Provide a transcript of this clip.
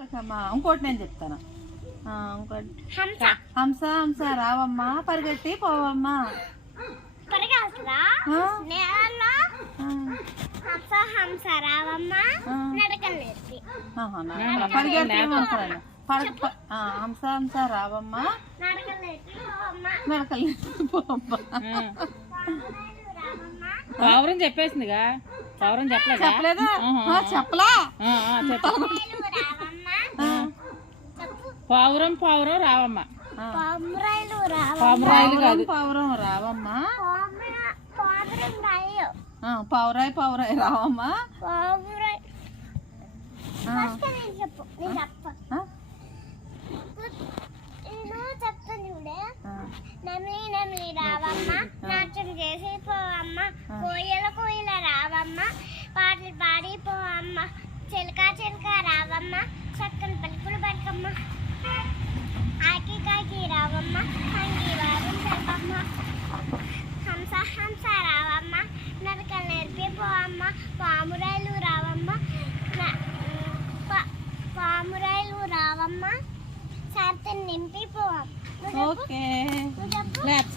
పలకమ్మా. ఇంకోటి నేను చెప్తాను. ఇంకోటి హంస హంస రావమ్మా పరిగెట్టి పోవమ్మా. హంస రావమ్మా నడకలు నేర్పి. పరిగెట్టి హంస హంస రావమ్మా నడకలు నేర్పి పోవమ్మా. పావురం చెప్పేసిందిగా. పావురం చెప్పలేదా? చెప్పలా. పావురం పావురం రావమ్మా. పావురాయిలు కాదు, పావురం రావమ్మా. పావురాయి పావురాయి రావమ్మా. చెప్తాను చూడే. నమ్మి నమ్మి రావమ్మ నాట్యం చేసి పోవమ్మ. కోయిల కోయిల రావమ్మ పాటలు పాడి పోవమ్మ. చిలక చిలక రావమ్మ చక్కని పలుకులు పడకమ్మ. ఆకి కాకి రావమ్మ హంగి వారం చెప్పమ్మ. హంస హంస రావమ్మ నడకలు నేర్పి పోవమ్మ. పామురాయిలు రావమ్మ పామురాయిలు రావమ్మ సార్తని నింపి పోవమ్మ. ఓకే.